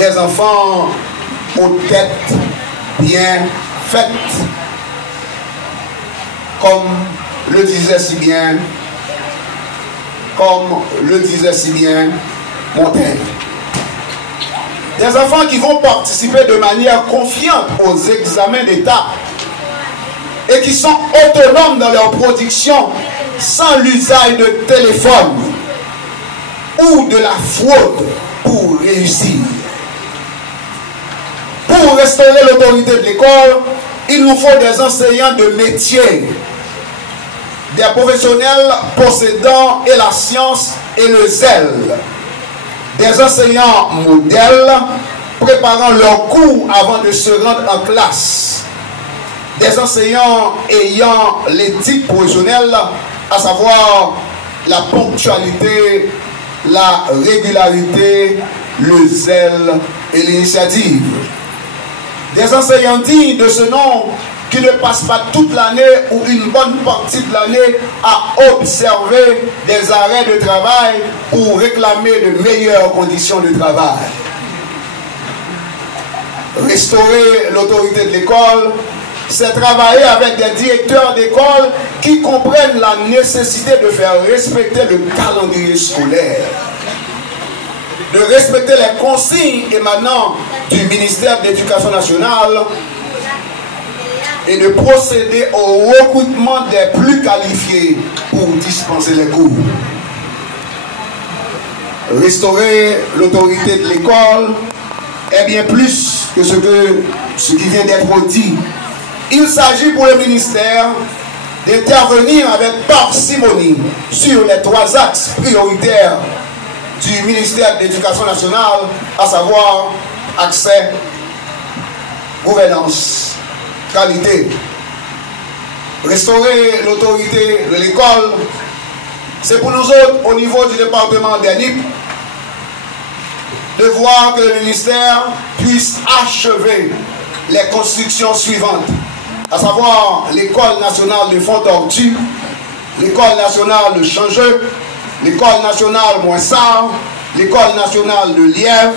des enfants aux têtes bien faites, comme le disait si bien Montaigne. Des enfants qui vont participer de manière confiante aux examens d'État et qui sont autonomes dans leur production sans l'usage de téléphone ou de la fraude pour réussir. Pour restaurer l'autorité de l'école, il nous faut des enseignants de métier, des professionnels possédant et la science et le zèle, des enseignants modèles préparant leurs cours avant de se rendre en classe, des enseignants ayant l'éthique professionnelle, à savoir la ponctualité, la régularité, le zèle et l'initiative. Des enseignants dignes de ce nom qui ne passent pas toute l'année ou une bonne partie de l'année à observer des arrêts de travail pour réclamer de meilleures conditions de travail. Restaurer l'autorité de l'école, c'est travailler avec des directeurs d'école qui comprennent la nécessité de faire respecter le calendrier scolaire, de respecter les consignes émanant du ministère de l'Éducation nationale et de procéder au recrutement des plus qualifiés pour dispenser les cours. Restaurer l'autorité de l'école est bien plus que ce qui vient d'être dit. Il s'agit pour le ministère d'intervenir avec parcimonie sur les 3 axes prioritaires du ministère de l'Éducation nationale, à savoir accès, gouvernance, qualité. Restaurer l'autorité de l'école, c'est pour nous autres, au niveau du département d'Anip, de voir que le ministère puisse achever les constructions suivantes, à savoir l'école nationale de Fontortu, l'école nationale de Changeux, l'école nationale Moissard, l'école nationale de Lièvre,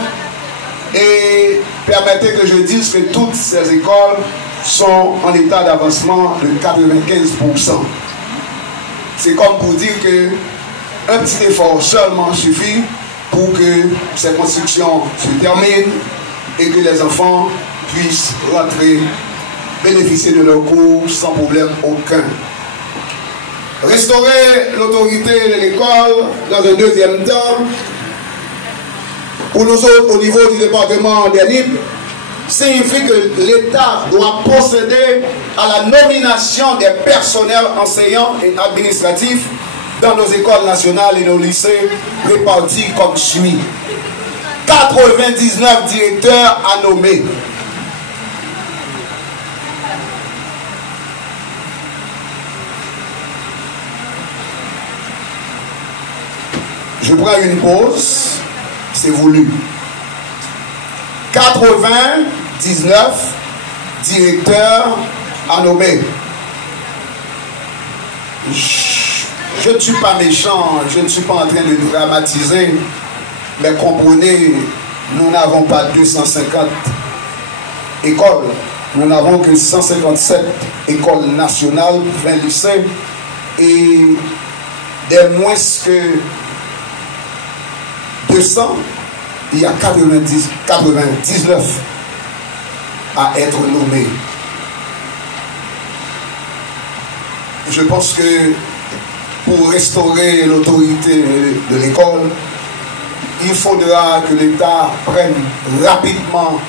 et permettez que je dise que toutes ces écoles sont en état d'avancement de 95%. C'est comme pour dire qu'un petit effort seulement suffit pour que ces constructions se terminent et que les enfants puissent rentrer, bénéficier de leurs cours sans problème aucun. Restaurer l'autorité de l'école dans un deuxième temps, pour nous autres au niveau du département d'Anip, signifie que l'État doit procéder à la nomination des personnels enseignants et administratifs dans nos écoles nationales et nos lycées répartis comme suit. 99 directeurs à nommer. Je prends une pause, c'est voulu. 99 directeurs à nommer. Je ne suis pas méchant, je ne suis pas en train de dramatiser, mais comprenez, nous n'avons pas 250 écoles, nous n'avons que 157 écoles nationales, 20 lycées, et des moins que 200, il y a 99 à être nommés. Je pense que pour restaurer l'autorité de l'école, il faudra que l'État prenne rapidement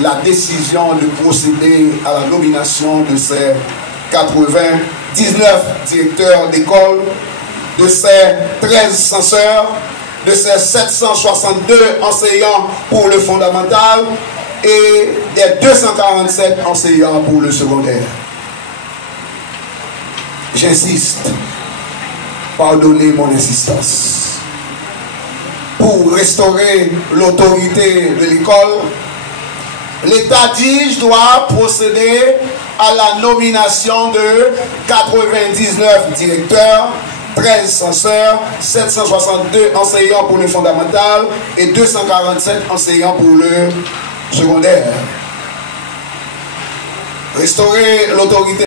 la décision de procéder à la nomination de ces 99 directeurs d'école, de ces 13 censeurs, de ces 762 enseignants pour le fondamental et des 247 enseignants pour le secondaire. J'insiste, pardonnez mon insistance. Pour restaurer l'autorité de l'école, l'État DIGE doit procéder à la nomination de 99 directeurs 13 censeurs, 762 enseignants pour le fondamental et 247 enseignants pour le secondaire. Restaurer l'autorité